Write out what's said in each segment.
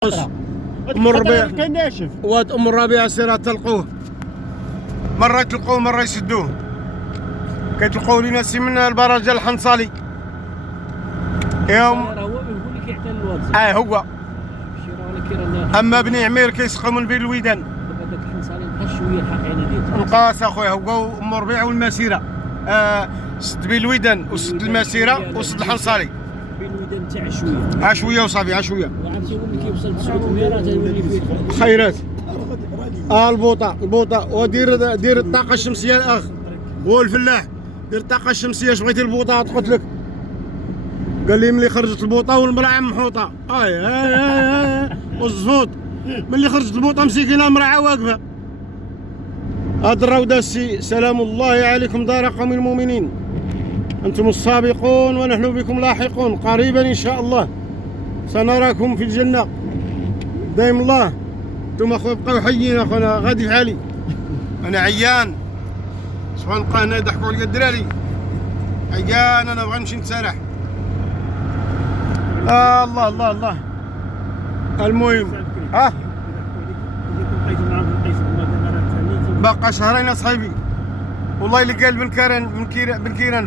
ام الربيع كان ناشف. واد ام الربيع سيرها تلقوه، مره يتلقوه مره يسدوه. كيتلقوه لينا سي من البرجه الحنصلي. يوم هو يقول لك يعطي الواد. هو. اما بني عمير كيسقوا من بين الويدان. دابا داك الحنصلي بقى شويه الحق عيني ديالو. نقاس اخويا هو ام الربيع والمسيره. سد بين الويدان وسد المسيره وسد الحنصلي. بين الويدان تاع شويه. شويه وصافي شويه. وعرفتي هو ملي كيوصل 900 راه تولي فيه خيرات. البوطه ودير الطاقه الشمسيه الاخ. هو الفلاح دير الطاقه الشمسيه. اش بغيتي البوطه قلت لك. قال لي ملي خرجت البوطه والمراه محوطه. والزفوط ملي خرجت البوطه مسكينه المراه واقفه. هاد الروضه السي سلام الله عليكم دار قوم المؤمنين. انتم السابقون ونحن بكم لاحقون. قريبا ان شاء الله سنراكم في الجنه. دايم الله. انتم اخويا بقاو حيين اخونا غادي في حالي. انا عيان. سبحان الله هنا يضحكوا عليا الدراري. عيان انا بغا نمشي نتسرح. الله الله الله. المهم باقا شهرين اصاحبي. والله اللي قال بن كيران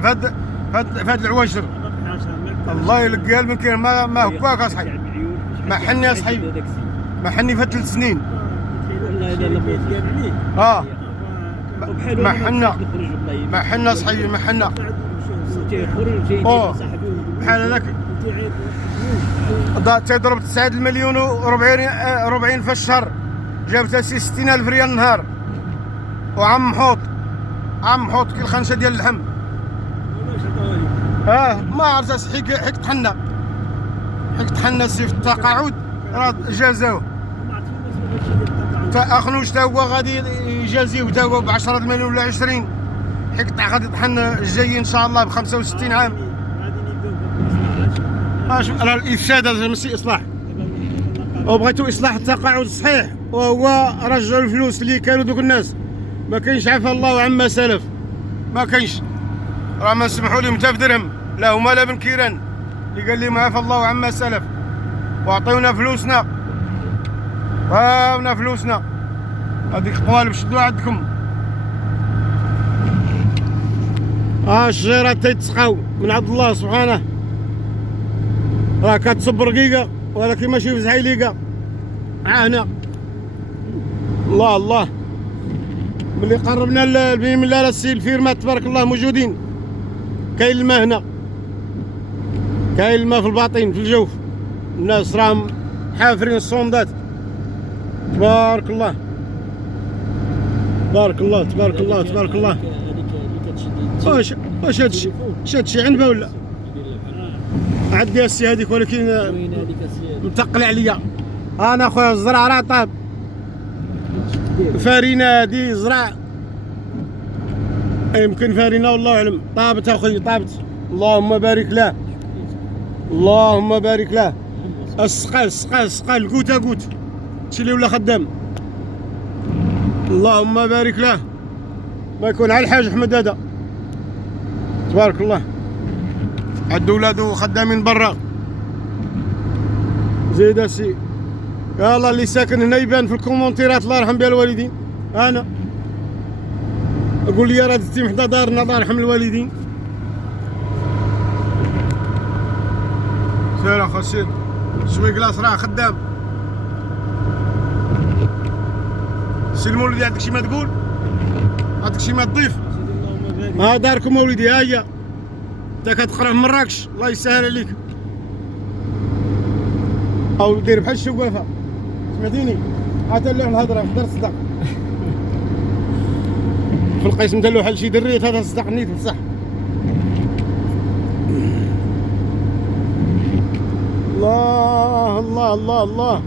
فهاد العواشر. الله اللي قال بن كيران ما هكاك اصاحبي. ما حني اصاحبي. ما حني فات 3 سنين. ما حنا صحيح ما حنا. بحال هذاك تيضرب 9 مليون و40 في الشهر. جابتها 60,000 ريال النهار. وعم محوط كي الخنشه ديال اللحم. ما عرفت حيك طحنا سي في التقاعد راه جازاوه. اخنوش تا هو غادي يجازيو تا هو ب 10 مليون ولا 20. حيت غادي يطحن الجاي ان شاء الله ب 65 عام. راه الافساد هذا ماشي اصلاح. وبغيتو اصلاح التقاعد صحيح وهو رجعوا الفلوس اللي كانوا دوك الناس. ما كاينش عفا الله عما سلف. ما كاينش. راه ما نسمحوا لهم حتى بدرهم لا هما لا بن كيران اللي قال لهم عفا الله عما سلف وعطيونا فلوسنا. عطاونا فلوسنا. هذيك القوالب شدوها عندكم. الشجيرات تيتسقاو من عند الله سبحانه. راه كتصب رقيقه ولكن ماشي في زعيليقه. هنا الله الله. ملي قربنا من لا السي الفيرمات تبارك الله موجودين. كاين الماء هنا. كاين الماء في الباطن في الجوف. الناس راهم حافرين الصوندات. تبارك الله تبارك الله تبارك الله تبارك الله. واش هادشي عنبه ولا عندي السي هذيك ولكن متقل عليا. انا خويا الزرع راه طاب. فارينه هادي زرع يمكن فارينه والله اعلم. طابت اخويا طابت. اللهم بارك له اللهم بارك له. السقال قوت هادشي اللي ولا خدام. اللهم بارك له. ما يكون على الحاج احمد هذا تبارك الله. عند ولادو خدامين برا. زيد السي يلا اللي ساكن هنا يبان في الكومونتيرات الله يرحم بها الوالدين. انا اقول لي راه دزتي حدا دارنا الله يرحم الوالدين. سير اخو سير شوي كلاص راه خدام. سي المولدي عندك شي ما تقول؟ عندك شي ما تضيف؟ داركم مولدي ها هي. انت كتقرا في مراكش الله يسهل عليك. او دير بحال الشوافه سمعتيني. عاد له الهضره نقدر تصدق. في القسم دار له بحال شي دريت هذا صدق نيت بصح. الله الله الله الله.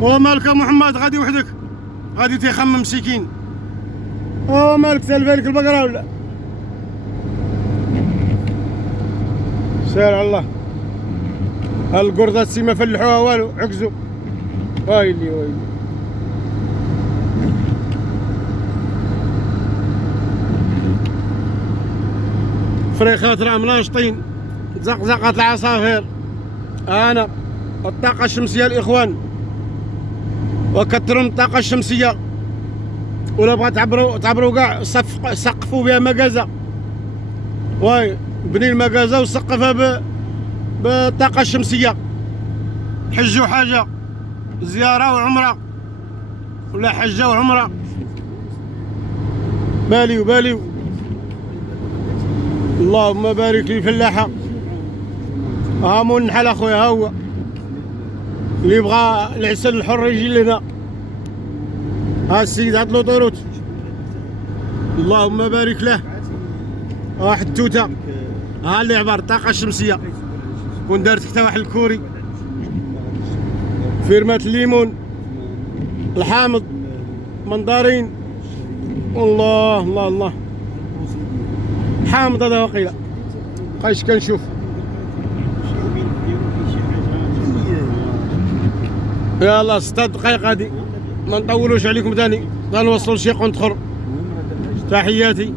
ومالك محمد غادي وحدك غادي تيخمم مسكين. مالك سالفه لك البقره ولا؟ سير على الله. القرده السي ما فلحوها والو عكزوا. ويلي فريخات راه مناشطين. زقزقت العصافير. انا الطاقة الشمسية الإخوان، وكثروا من الطاقة الشمسية، ولا بغا تعبروا كاع سقفوا بها مكازة، واي بني المكازة وسقفها بالطاقة الشمسية. حجوا حاجة زيارة وعمرة، ولا حجة وعمرة، باليو اللهم بارك لي فلاحة. ها مو النحل اخويا، ها هو اللي بغى العسل الحر يجي لنا. ها السيد عاد لوطوروت، اللهم بارك له. ها حدوته، ها اللي عبر الطاقة الشمسية، كون دارت حتى واحد الكوري، فيرمات الليمون، الحامض، منظارين، الله الله الله، حامض هذا وقيله بقايش كنشوف. يلا 6 دقائق هادي، ما نطولوش عليكم ثاني، غنوصلوا لشي قنت اخر. تحياتي.